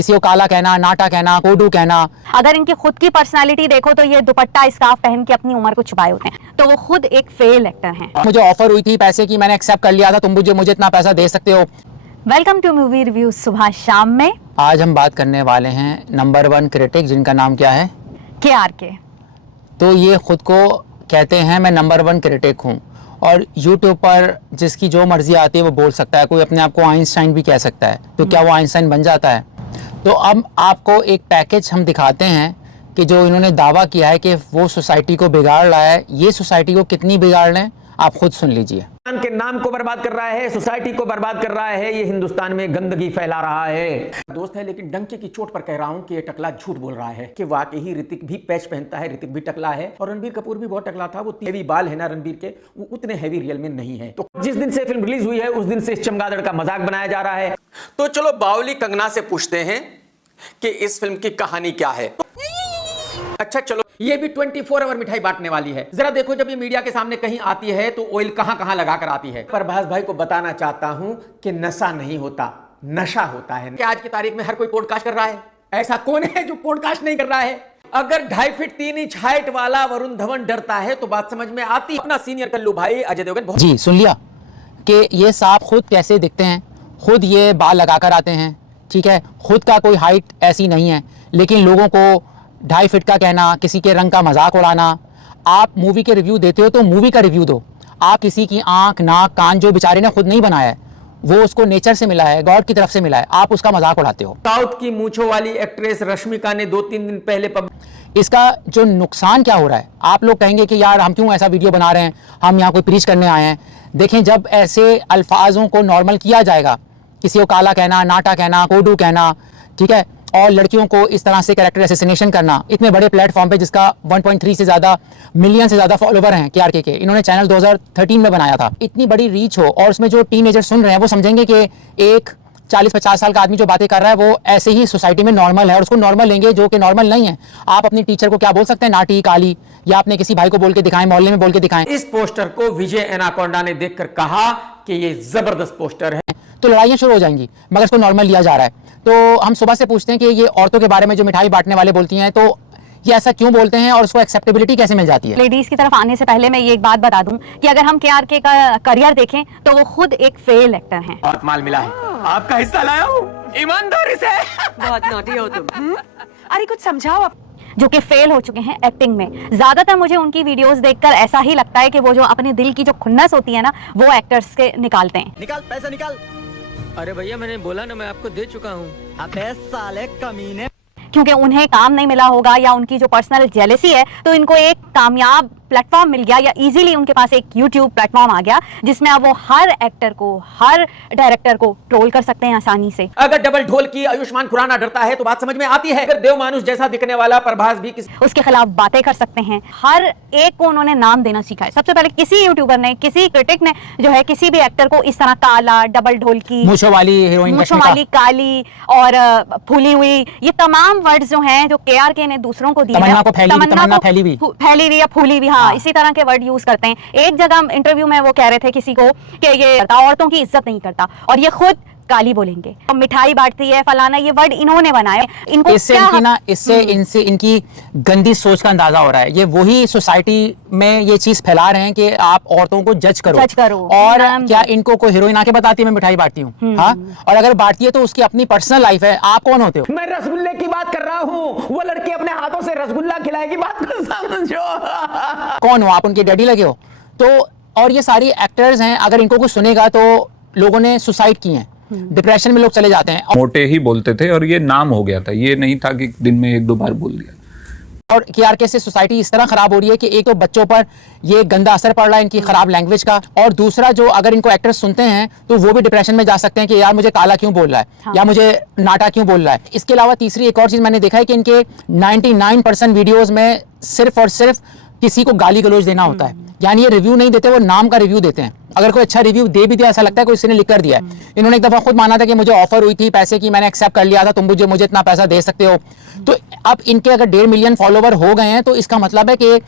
किसी को काला कहना, नाटा कहना, कोडू कहना। अगर इनकी खुद की पर्सनालिटी देखो तो ये दुपट्टा स्कार्फ पहन के अपनी उम्र को छुपाए होते हैं, तो वो खुद एक फेल एक्टर हैं। मुझे ऑफर हुई थी पैसे की, मैंने एक्सेप्ट कर लिया था, तुम मुझे इतना पैसा दे सकते हो। वेलकम टू मूवी रिव्यू सुबह शाम में। आज हम बात करने वाले हैं नंबर 1 क्रिटिक, जिनका नाम क्या है? KRK। तो ये खुद को कहते हैं मैं नंबर 1 क्रिटिक हूँ, और यूट्यूब पर जिसकी जो मर्जी आती है वो बोल सकता है। कोई अपने आप को आइंस्टाइन भी कह सकता है, तो क्या वो आइंस्टाइन बन जाता है? तो अब आपको एक पैकेज हम दिखाते हैं कि जो इन्होंने दावा किया है कि वो सोसाइटी को बिगाड़ रहा है, ये सोसाइटी को कितनी बिगाड़ रहे हैं आप खुद सुन लीजिए। के नाम को बर्बाद कर रहा है, सोसाइटी को बर्बाद कर रहा है, ये हिंदुस्तान में गंदगी फैला रहा है। दोस्त है, लेकिन डंके की चोट पर कह रहा हूं कि ये टकला झूठ बोल रहा है कि वाकई ही ऋतिक भी पैच पहनता है, ऋतिक भी टकला है, और रणबीर कपूर भी बहुत टकला था। वो हेवी बाल है ना रणबीर के, वो उतने हैवी रियल में नहीं है। तो जिस दिन से फिल्म रिलीज हुई है उस दिन से इस चमगादड़ का मजाक बनाया जा रहा है। तो चलो बाहुली कंगना से पूछते हैं कि इस फिल्म की कहानी क्या है। अच्छा चलो, ये भी 24 आवर मिठाई बांटने वाली है। जरा देखो, जब ये मीडिया के सामने कहीं आती है तो ऑयल कहां कहां लगा कर आती है। प्रभास भाई को बताना चाहता हूं कि नशा नहीं होता, नशा होता है। क्या आज की तारीख में हर कोई पॉडकास्ट कर रहा है? ऐसा कौन है जो पॉडकास्ट नहीं कर रहा है? अगर 2.5 फीट 3 इंच हाइट वाला वरुण धवन डरता है तो बात समझ में आती। अपना सीनियर कल्लू भाई अजय देवगन जी सुन लिया कि ये साहब खुद कैसे दिखते हैं, खुद ये बाल लगा कर आते हैं, ठीक है, खुद का कोई हाइट ऐसी नहीं है, लेकिन लोगों को 2.5 फीट का कहना, किसी के रंग का मजाक उड़ाना। आप मूवी के रिव्यू देते हो तो मूवी का रिव्यू दो। आप किसी की आंख, नाक, कान जो बेचारे ने खुद नहीं बनाया है, वो उसको नेचर से मिला है, गॉड की तरफ से मिला है, आप उसका मजाक उड़ाते हो। साउथ की मूंछों वाली एक्ट्रेस रश्मिका ने 2-3 दिन पहले इसका जो नुकसान क्या हो रहा है, आप लोग कहेंगे कि यार हम क्यों ऐसा वीडियो बना रहे हैं, हम यहाँ कोई प्रीच करने आए हैं। देखें, जब ऐसे अल्फाजों को नॉर्मल किया जाएगा, किसी को काला कहना, नाटा कहना, कोडू कहना, ठीक है, और लड़कियों को इस तरह से कैरेक्टर असैसिनेशन करना, इतने बड़े प्लेटफॉर्म पे जिसका 1.3 से ज़्यादा मिलियन से ज़्यादा फॉलोवर हैं KRK के, इन्होंने चैनल 2013 में बनाया था। इतनी बड़ी रीच हो और उसमें जो टीनेजर सुन रहे हैं वो समझेंगे कि एक 40-50 साल का आदमी जो बातें कर रहा है वो ऐसे ही सोसाइटी में नॉर्मल है, और उसको नॉर्मल लेंगे जो कि नॉर्मल नहीं है। आप अपनी टीचर को क्या बोल सकते हैं, नाटी, काली, या अपने किसी भाई को बोल के दिखाएं, मोहल्ले में बोल के दिखाएं। इस पोस्टर को विजय एनाकोंडा ने देखकर कहा कि ये जबरदस्त पोस्टर है, तो लड़ाइयाँ शुरू हो जाएंगी, मगर इसको नॉर्मल लिया जा रहा है। तो हम सुबह से पूछते हैं कि ये औरतों के बारे में जो मिठाई बांटने वाले बोलती हैं, तो ये ऐसा क्यों बोलते हैं और उसको एक्सेप्टेबिलिटी कैसे मिल जाती है? लेडीज की तरफ आने से पहले मैं ये एक बात बता दूं कि अगर हम KRK का करियर देखें तो वो खुद एक फेल एक्टर हैं। बहुत माल मिला है, आपका हिस्सा लाया हूं ईमानदारी से। बहुत नॉटी हो तुम। अरे कुछ समझाओ आप। जो कि फेल हो चुके हैं एक्टिंग में। ज्यादातर मुझे उनकी वीडियोस देखकर ऐसा ही लगता है कि वो जो अपने दिल की जो खुन्नस होती है ना, वो एक्टर्स के निकालते हैं। निकाल पैसा निकाल। अरे भैया मैंने बोला ना, मैं आपको दे चुका हूँ। अबे साले कमीने। क्योंकि उन्हें काम नहीं मिला होगा या उनकी जो पर्सनल जेलेसी है, तो इनको एक कामयाब प्लेटफॉर्म मिल गया, या इजीली उनके पास एक YouTube प्लेटफॉर्म आ गया जिसमें अब वो हर एक्टर को, हर डायरेक्टर को ट्रोल कर सकते हैं आसानी से। अगर डबल ढोल की आयुष्मान खुराना डरता है तो बात समझ में आती है। अगर देव मानुष जैसा दिखने वाला प्रभास भी उसके खिलाफ बातें कर सकते हैं। हर एक को उन्होंने नाम देना सीखा है। सबसे पहले किसी यूट्यूबर ने, किसी क्रिटिक ने जो है किसी भी एक्टर को इस तरह काला, डबल ढोल की, मूंछों वाली हीरोइन, मूंछों वाली, काली और फूली हुई, ये तमाम वर्ड्स जो हैं जो KRK ने दूसरों को दिए हैं। तमन्ना को फैली हुई या फूली हुई, हाँ, इसी तरह के वर्ड यूज करते हैं। एक जगह इंटरव्यू में वो कह रहे थे किसी को कि ये औरतों की इज्जत नहीं करता, और ये खुद काली बोलेंगे, तो मिठाई बांटती है, फलाना, ये वर्ड इन्होंने बनाए। इनको इससे इनकी गंदी सोच का अंदाजा हो रहा है। ये वही सोसाइटी में ये चीज फैला रहे हैं कि आप औरतों को जज करो। और क्या इनको कोई हीरोइन आके बताती है मैं मिठाई बांटती हूँ? हाँ, और अगर बांटती है तो उसकी अपनी पर्सनल लाइफ है। आप कौन होते हो? मैं रसगुल्ले की बात कर रहा हूँ, वो लड़की अपने हाथों से रसगुल्ला खिलाएगी, बात को समझो। कौन हो आप? उनके डैडी लगे हो? तो और ये सारी एक्टर्स हैं, अगर इनको कुछ सुनेगा तो लोगों ने सुसाइड किए हैं, डिप्रेशन में लोग चले जाते हैं। मोटे ही बोलते थे और ये नाम हो गया था, ये नहीं था कि दिन में 1-2 बार बोल दिया। और KRK से सोसाइटी इस तरह खराब हो रही है कि एक तो बच्चों पर ये गंदा असर पड़ रहा है इनकी खराब लैंग्वेज का, और दूसरा जो अगर इनको एक्टर्स सुनते हैं तो वो भी डिप्रेशन में जा सकते हैं कि यार मुझे काला क्यों बोल रहा है, हाँ, या मुझे नाटा क्यों बोल रहा है। इसके अलावा तीसरी एक और चीज मैंने देखा है कि इनके 99% वीडियोज में सिर्फ और सिर्फ किसी को गाली गलौज देना होता है। यानी ये रिव्यू नहीं देते, वो नाम का रिव्यू देते हैं। अगर कोई अच्छा रिव्यू दे भी दिया, ऐसा लगता है कोई किसी ने लिख कर दिया है। इन्होंने एक दफा खुद माना था कि मुझे ऑफर हुई थी पैसे की, मैंने एक्सेप्ट कर लिया था, तुम मुझे इतना पैसा दे सकते हो। तो अब इनके अगर 1.5 मिलियन फॉलोवर हो गए हैं तो इसका मतलब है कि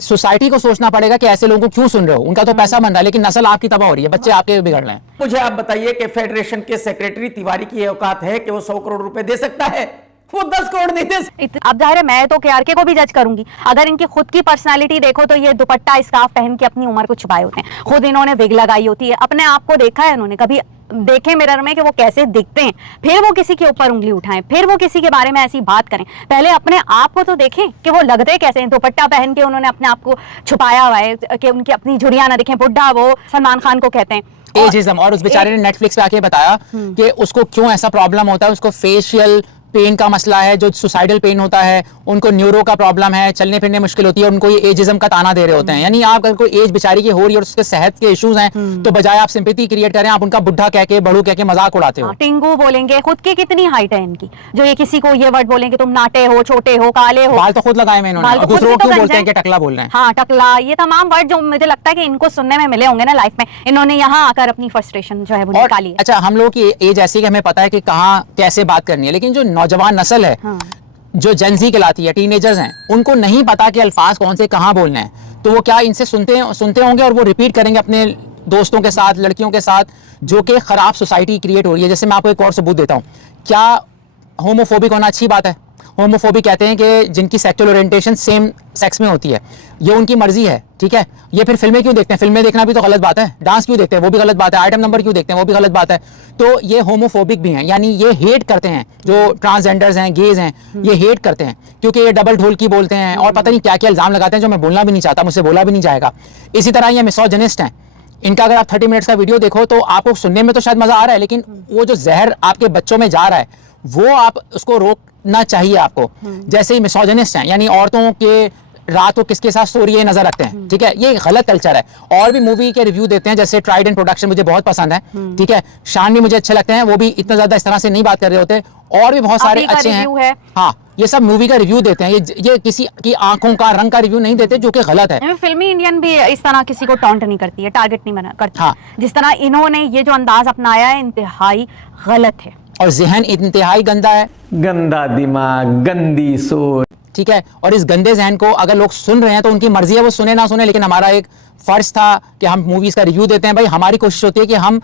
सोसाइटी को सोचना पड़ेगा कि ऐसे लोगों को क्यों सुन रहे हो, उनका तो पैसा बन रहा है, लेकिन नस्ल आपकी तबाह हो रही है, बच्चे आपके बिगड़ रहे हैं। मुझे आप बताइए कि फेडरेशन के सेक्रेटरी तिवारी की औकात है कि वो 100 करोड़ रुपए दे सकता है? वो 10 करोड़ नहीं दे सकता। अब जाहिर है मैं तो केआरके को भी जज करूंगी। अगर इनकी खुद की पर्सनालिटी देखो तो ये दुपट्टा स्कार्फ पहन के अपनी उम्र को छुपाए होते हैं, खुद इन्होंने विग लगाई होती है, अपने आप को देखा है इन्होंने कभी, देखे मिरर में कि वो कैसे दिखते हैं, फिर वो किसी के ऊपर उंगली उठाएं, फिर वो किसी के बारे में ऐसी बात करें। पहले अपने आप को तो देखें कि वो लगते कैसे हैं। दुपट्टा पहन के उन्होंने अपने आप को छुपाया हुआ है कि उनकी अपनी झुर्रियां ना दिखें। बुढ़ा वो सलमान खान को कहते हैं एजिज्म। और उस बेचारे ने नेटफ्लिक्स पे आके बताया कि उसको क्यों ऐसा प्रॉब्लम होता है, उसको फेशियल पेन का मसला है, जो सुसाइडल पेन होता है, उनको न्यूरो का प्रॉब्लम है, चलने फिरने मुश्किल होती है, उनको ये एजिज्म का ताना दे रहे होते हैं। यानी आप अगर कोई एज बेचारी की हो रही है और उसके सेहत के इश्यूज हैं तो बजाय आप सिंपैथी क्रिएट करें, आप उनका बुढ़ा कह के बड़ू कह के मजाक उड़ाते हो। टिंगू बोलेंगे, खुद की कितनी हाइट है इनकी, जो ये किसी को ये वर्ड बोलेंगे तुम नाटे हो, छोटे हो, काले हो। बाल तो खुद लगाए हुए इन्होंने, बाल तो और खुद दूसरों भी को तो क्यों गंजे बोलते हैं हैं। कि टकला बोल रहे हैं। हाँ, टकला, ये तमाम वर्ड जो मुझे लगता है कि इनको सुनने में मिले होंगे ना लाइफ में, इन्होंने यहाँ आकर अपनी फ्रस्ट्रेशन जो है वो और निकाली है। अच्छा, हम लोगों की एज ऐसी कि हमें पता है कि कहाँ कैसे बात करनी है, लेकिन जो नौजवान नस्ल है, जो जेनजी कहलाती है, टीनेजर्स हैं, उनको नहीं पता कि अल्फाज कौन से कहाँ बोलने हैं। तो वो क्या इनसे सुनते होंगे और वो रिपीट करेंगे अपने दोस्तों के साथ, लड़कियों के साथ, जो कि खराब सोसाइटी क्रिएट हो रही है। जैसे मैं आपको एक और सबूत देता हूँ, क्या होमोफोबिक होना अच्छी बात है? होमोफोबिक कहते हैं कि जिनकी सेक्सुअल ओरिएंटेशन सेम सेक्स में होती है, ये उनकी मर्जी है, ठीक है। ये फिर फिल्में क्यों देखते हैं? फिल्में देखना भी तो गलत बात है। डांस क्यों देखते हैं? वो भी गलत बात है। आइटम नंबर क्यों देखते हैं? वो भी गलत बात है। तो ये होमोफोबिक भी हैं, यानी ये हेट करते हैं, जो ट्रांसजेंडर्स हैं, गेज हैं, ये हेट करते हैं क्योंकि ये डबल ढोलकी बोलते हैं और पता नहीं क्या क्या इल्जाम लगाते हैं जो मैं बोलना भी नहीं चाहता, मुझसे बोला भी नहीं जाएगा। इसी तरह ये मिसोजिनिस्ट हैं। इनका अगर आप 30 मिनट्स का वीडियो देखो तो आपको सुनने में तो शायद मजा आ रहा है, लेकिन वो जो जहर आपके बच्चों में जा रहा है वो आप उसको रोकना चाहिए आपको। जैसे ही मिसोजिनिस्ट हैं, यानी औरतों के रात को किसके साथ सो रही है नजर रखते हैं, ठीक है, ये गलत कल्चर है। और भी मूवी के रिव्यू देते हैं, जैसे ट्राइडेंट प्रोडक्शन मुझे बहुत पसंद है, ठीक है, शान भी मुझे अच्छे लगते हैं, वो भी इतना ज्यादा इस तरह से नहीं बात कर रहे होते, और भी बहुत सारे अच्छे हैं। हाँ, ये सब मूवी का रिव्यू देते हैं, ये किसी की आंखों का रंग का रिव्यू नहीं देते, जो कि गलत है। फिल्मी इंडियन भी इस तरह किसी को टॉन्ट नहीं करती है, टारगेट नहीं बना करती। हाँ। जिस तरह इन्होंने ये जो अंदाज अपनाया है इंतहाई गलत है, और जहन इंतहाई गंदा है, गंदा दिमाग, गंदी सोच, ठीक है। और इस गंदे जहन को अगर लोग सुन रहे हैं तो उनकी मर्जी है, वो सुने ना सुने, लेकिन हमारा एक फर्ज था कि हम मूवीज का रिव्यू देते हैं। भाई, हमारी कोशिश होती है कि हम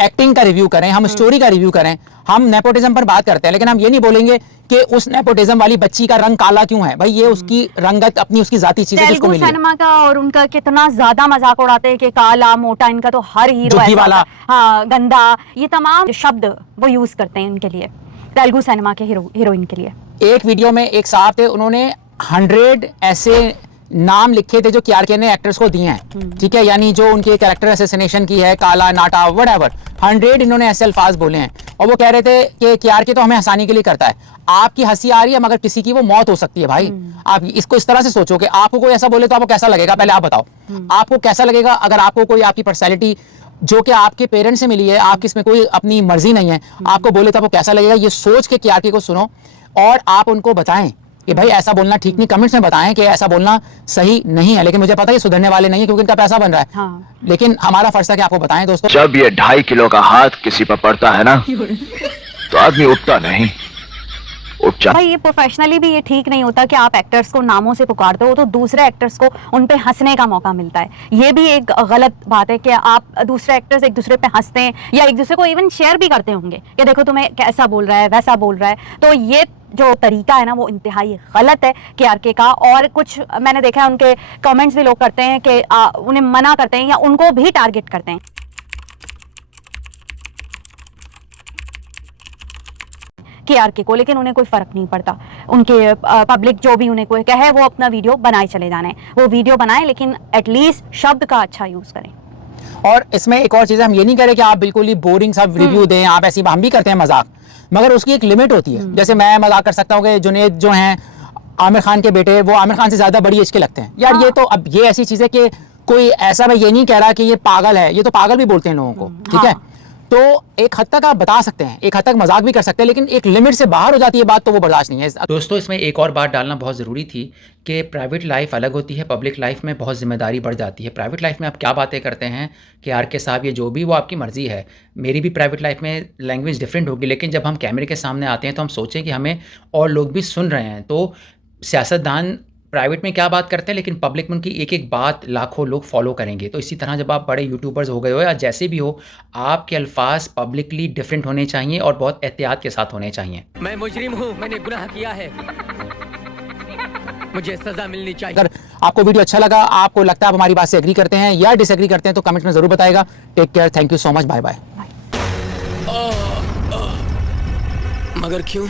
एक्टिंग का रिव्यू करें, हम स्टोरी का रिव्यू करें। हम नेपोटिज्म पर बात करते हैं, लेकिन हम ये नहीं बोलेंगे कि उस नेपोटिज्म वाली बच्ची का रंग काला क्यों है। भाई, ये उसकी रंगत अपनी उसकी जाती चीज है जिसको तेलुगु मिली है। सिनेमा का और उनका कितना ज्यादा मजाक उड़ाते हैं कि काला मोटा, इनका तो हर हीरो जुग्गी ऐसा वाला। होता है। हाँ, गंदा, ये तमाम शब्द वो यूज करते हैं इनके लिए, तेलुगु सिनेमा के हीरोइन के लिए। एक वीडियो में एक साहब थे, उन्होंने 100 ऐसे नाम लिखे थे जो केआरके ने एक्टर्स को दिए हैं, ठीक है, यानी जो उनके कैरेक्टर असैसिनेशन की है, काला, नाटा, व्हाटएवर, 100 इन्होंने ऐसे अल्फाज बोले हैं। और वो कह रहे थे कि केआरके तो हमें हंसाने के लिए करता है। आपकी हंसी आ रही है, मगर किसी की वो मौत हो सकती है। भाई, आप इसको इस तरह से सोचो कि आपको कोई ऐसा बोले तो आपको कैसा लगेगा? पहले आप बताओ, आपको कैसा लगेगा अगर आपको कोई आपकी पर्सनैलिटी जो कि आपके पेरेंट्स से मिली है, आपकी इसमें कोई अपनी मर्जी नहीं है, आपको बोले तो आपको कैसा लगेगा? ये सोच के केआरके को सुनो और आप उनको बताएं कि भाई ऐसा बोलना ठीक नहीं। कमेंट्स में बताएं कि ऐसा बोलना सही नहीं है, लेकिन मुझे पता है ये सुधरने वाले नहीं है क्योंकि इनका पैसा बन रहा है। हाँ। लेकिन हमारा फर्ज था कि आपको बताएं दोस्तों। जब ये 2.5 किलो का हाथ किसी पर पड़ता है ना, तो आदमी उठता नहीं, उठ जाता। भाई, ये प्रोफेशनली भी ये ठीक नहीं होता कि आप एक्टर्स को नामों से पुकारते हो तो दूसरे एक्टर्स को उन पे हंसने का मौका मिलता है। ये भी एक गलत बात है कि आप दूसरे एक्टर्स एक दूसरे पे हंसते हैं या एक दूसरे को इवन शेयर भी करते होंगे कि देखो तुम्हें कैसा बोल रहा है, वैसा बोल रहा है। तो ये जो तरीका है ना वो इंतहाई गलत है केआरके का। और कुछ मैंने देखा है उनके कमेंट्स भी लोग करते हैं कि उन्हें मना करते हैं या उनको भी टारगेट करते हैं केआरके को, लेकिन उन्हें कोई फर्क नहीं पड़ता। उनके पब्लिक जो भी उन्हें कोई कहे वो अपना वीडियो बनाए चले जाना है, वो वीडियो बनाए, लेकिन एटलीस्ट शब्द का अच्छा यूज करें। और इसमें एक और चीज़ है, हम ये नहीं कह रहे कि आप बिल्कुल ही बोरिंग सा रिव्यू दें, आप ऐसी, हम भी करते हैं मजाक, मगर उसकी एक लिमिट होती है। जैसे मैं मजाक कर सकता हूँ कि जुनैद जो हैं आमिर खान के बेटे, वो आमिर खान से ज़्यादा बड़ी एज के लगते हैं यार। ये तो अब ये ऐसी चीज़ है कि कोई ऐसा, मैं ये नहीं कह रहा कि ये पागल है, ये तो पागल भी बोलते हैं लोगों को, ठीक है। तो एक हद तक आप बता सकते हैं, एक हद तक मजाक भी कर सकते हैं, लेकिन एक लिमिट से बाहर हो जाती है बात तो वो बर्दाश्त नहीं है। दोस्तों, इसमें एक और बात डालना बहुत ज़रूरी थी कि प्राइवेट लाइफ अलग होती है, पब्लिक लाइफ में बहुत जिम्मेदारी बढ़ जाती है। प्राइवेट लाइफ में आप क्या बातें करते हैं कि आर के साहब ये जो भी वो आपकी मर्ज़ी है, मेरी भी प्राइवेट लाइफ में लैंग्वेज डिफरेंट होगी, लेकिन जब हम कैमरे के सामने आते हैं तो हम सोचें कि हमें और लोग भी सुन रहे हैं। तो सियासतदान प्राइवेट में क्या बात करते हैं लेकिन पब्लिक में उनकी एक एक बात लाखों लोग फॉलो करेंगे। तो इसी तरह जब आप बड़े यूट्यूबर्स हो गए हो या जैसे भी हो, आपके अल्फाज पब्लिकली डिफरेंट होने चाहिए और बहुत एहतियात के साथ होने चाहिए। मैं मुजरिम हूँ, मैंने गुनाह किया है, मुझे सजा मिलनी चाहिए। अगर आपको वीडियो अच्छा लगा, आपको लगता है आप हमारी बात से एग्री करते हैं या डिसएग्री करते हैं, तो कमेंट में जरूर बताएगा। Take care, thank you so much, bye bye. मगर क्यों?